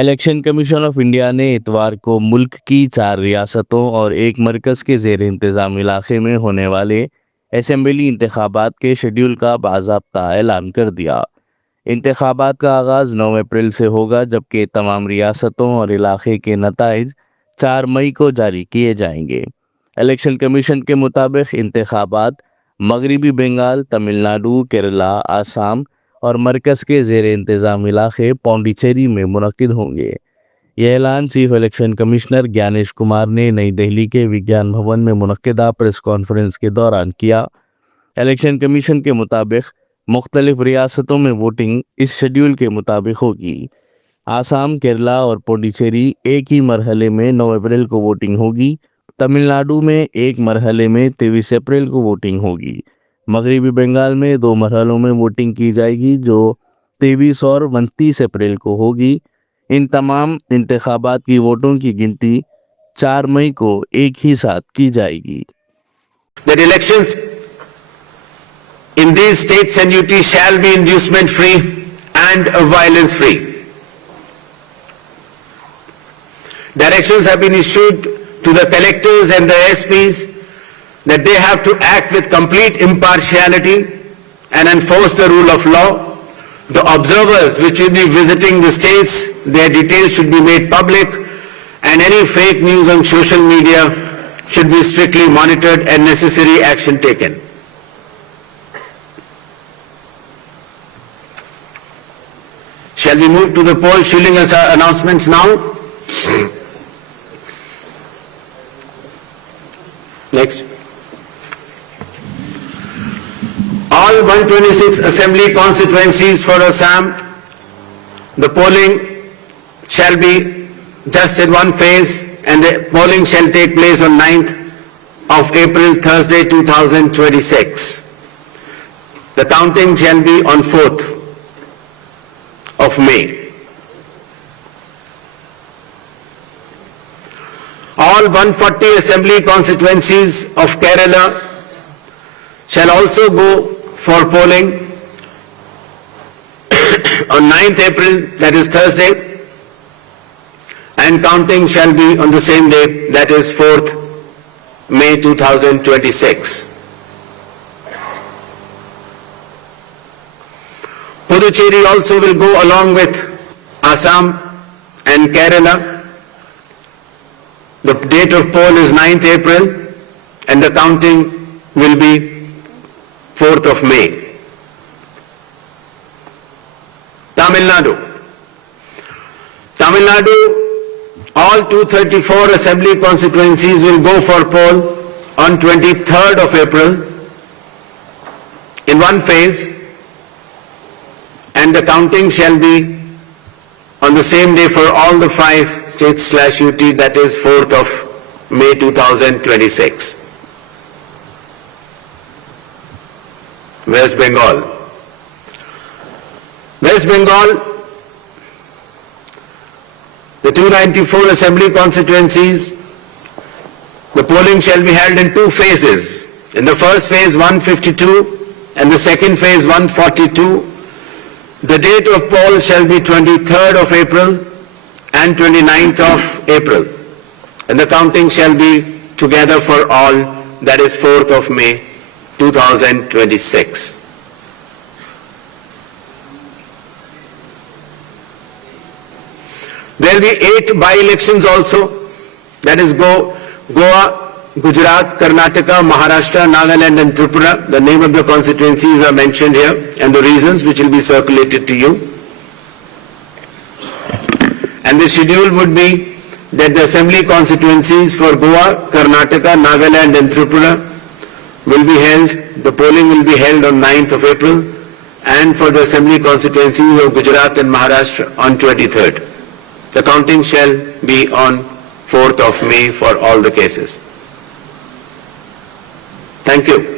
Election commission of India ने इतवार को मुल्क की 4 रियासतों और एक मरकज़ के ज़ेर इंतज़ाम इलाके में होने वाले असेंबली इंतखाबात के शेड्यूल का बाज़ाब्ता ऐलान कर दिया। इंतखाबात का आगाज़ 9 अप्रैल से होगा, जबकि तमाम रियासतों और इलाके के नताइज 4 मई को जारी किए जाएंगे। इलेक्शन कमीशन के मुताबिक इंतखाबात मगरबी बंगाल, तमिलनाडु, केरला, आसाम और मरकज़ के ज़ेर इंतज़ाम इलाके पौंडीचेरी में मुनक्किद होंगे। यह ऐलान chief election commissioner Gyanesh Kumar ने नई दिल्ली के विज्ञान भवन में मुनक्किदा प्रेस कॉन्फ्रेंस के दौरान किया। इलेक्शन कमीशन के मुताबिक मुख्तलिफ रियासतों में वोटिंग इस शेड्यूल के मुताबिक होगी। आसाम, केरला और पौंडीचेरी एक ही मरहले में 9 अप्रैल को वोटिंग होगी। तमिलनाडु में एक मरहले में 23 अप्रैल को वोटिंग होगी। मगरबी बंगाल में 2 मरहलों में वोटिंग की जाएगी, जो 23 और 29 अप्रैल को होगी। इन तमाम इंतखाबात की वोटों की गिनती 4 मई को एक ही साथ की जाएगी। That elections in these states and UTs shall be inducement free and violence free. Directions have been issued to the collectors and the SPs that they have to act with complete impartiality and enforce the rule of law. The observers which will be visiting the states, their details should be made public, and any fake news on social media should be strictly monitored and necessary action taken. Shall we move to the poll shilling announcements now? Next. All 126 assembly constituencies for Assam, the polling shall be just in one phase, and the polling shall take place on 9th of April, Thursday, 2026. The counting shall be on 4th of May. All 140 assembly constituencies of Kerala shall also go for polling on 9th April, that is Thursday, and counting shall be on the same day, that is 4th May 2026. Puducherry also will go along with Assam and Kerala. The date of poll is 9th April and the counting will be 4th of May. Tamil Nadu. Tamil Nadu, all 234 assembly constituencies will go for poll on 23rd of April in one phase, and the counting shall be on the same day for all the 5 states/UT, that is 4th of May 2026. West Bengal. West Bengal, the 294 assembly constituencies, the polling shall be held in 2 phases. In the first phase 152 and the second phase 142. The date of poll shall be 23rd of April and 29th of April, and the counting shall be together for all, that is 4th of May 2026. There will be 8 by-elections also, that is Goa, Gujarat, Karnataka, Maharashtra, Nagaland and Tripura. The name of the constituencies are mentioned here and the reasons which will be circulated to you. And the schedule would be that the assembly constituencies for Goa, Karnataka, Nagaland and Tripura will be held, the polling will be held on 9th of April, and for the assembly constituencies of Gujarat and Maharashtra on 23rd. The counting shall be on 4th of May for all the cases. Thank you.